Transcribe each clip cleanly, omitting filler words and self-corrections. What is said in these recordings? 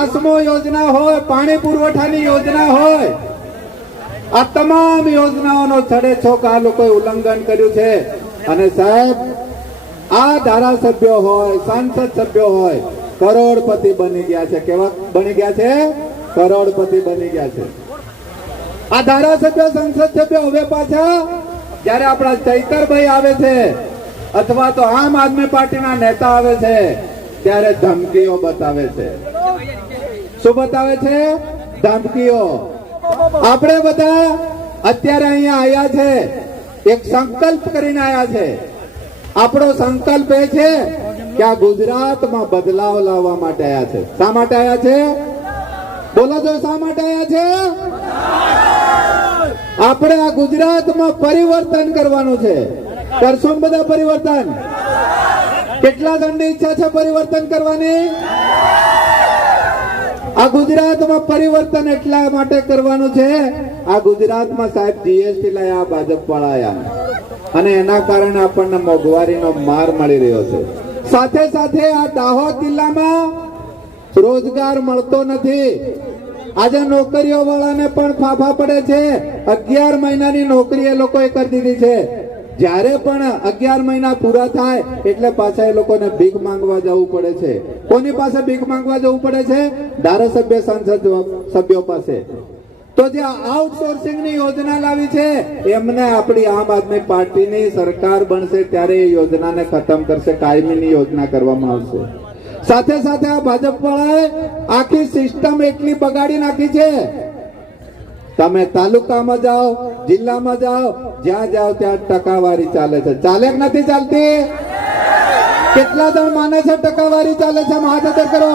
આસમો યોજના હોય, પાણી પુરવઠાની યોજના હોય, આ તમામ યોજનાઓનો છડે છોક આ લોકોએ ઉલ્લંઘન કર્યું છે. અને સાહેબ, આ ધારાસભ્યો હોય, સાંસદ સભ્યો હોય, કરોડપતિ બની ગયા છે. કેવા બની ગયા છે? કરોડપતિ બની ગયા છે. આ ધારાસભ્ય, સંસદ સભ્ય હવે પાછા જયારે આપણા ચૈતરભાઈ આવે છે અથવા તો આમ આદમી પાર્ટીના નેતા આવે છે ત્યારે ધમકીઓ બતાવે છે. શું બતાવે છે? ધમકીઓ. આપણે બધા અત્યારે અહીંયા આવ્યા છે, એક સંકલ્પ કરીને આવ્યા છે. આપણો સંકલ્પ એ છે કે આ ગુજરાતમાં બદલાવ લાવવા માટે આવ્યા છે. શા માટે આવ્યા છે? બોલો તો, શા માટે આવ્યા છે? આપણે આ ગુજરાતમાં પરિવર્તન કરવાનું છે. કરશું ને બધા પરિવર્તન? કેટલા જણની ઈચ્છા છે પરિવર્તન કરવાની? આ ગુજરાતમાં પરિવર્તન એટલા માટે કરવાનું છે, આ ગુજરાતમાં સાહેબ જીએસટી લાયા, ભાજપ વાળા આયા, અને એના કારણે આપણને મોંઘવારીનો માર મળી રહ્યો છે. સાથે સાથે આ દાહોદ જિલ્લામાં રોજગાર મળતો નથી. આજે નોકરીઓ વાળાને પણ ફાફા પડે છે. 11 મહિનાની નોકરી એ લોકોએ કરી દીધી છે. જ્યારે પણ 11 મહિના પૂરા થાય એટલે પાછા એ લોકોને ભીખ માંગવા જવું પડે છે. કોની પાસે ભીખ માંગવા જવું પડે છે? ધારાસભ્ય, સંસદ સભ્યો પાસે. તો જે આઉટસોર્સિંગની યોજના લાવી છે, એમને આપણી આમ આદમી પાર્ટીની સરકાર બનશે ત્યારે એ યોજનાને ખતમ કરશે, કાયમીની યોજના કરવામાં આવશે. સાથે સાથે આ ભાજપ વાળાએ આખી સિસ્ટમ એટલી બગાડી નાખી છે. તમે તાલુકામાં જાઓ, જિલ્લામાં જાઓ, જ્યાં જાઓ ત્યાં ટકાવારી ચાલે છે. ચાલે કે નથી ચાલતી? કેટલા જણ માને છે ટકાવારી ચાલે છે? હાથ કરો.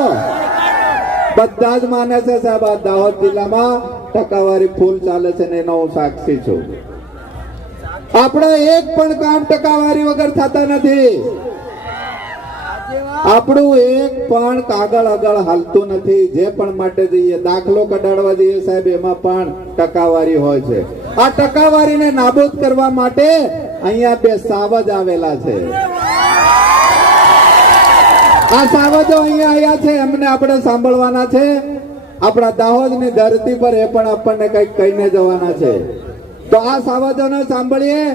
બધા જ માને છે સાહેબ. આ દાહોદ જિલ્લામાં ટકાવારી ફૂલ ચાલે છે ને એનો હું સાક્ષી છું. આપણા એક પણ કામ ટકાવારી વગર થતા નથી. આપણું એક પણ કાગળ આગળ હાલતું નથી. જે પણ માટે જઈએ, દાખલો કઢાડવા જઈએ સાહેબ, એમાં પણ ટકાવારી હોય છે. આ ટકાવારીને નાબૂદ કરવા માટે અહીંયા 2 સાવજ આવેલા છે. આ સાવજો અહીંયા આવ્યા છે, એમને આપણે સાંભળવાના છે. આપણા દાહોદની ધરતી પર એ પણ આપણને કંઈક કહીને જવાના છે. તો આ સાવજોને સાંભળીએ.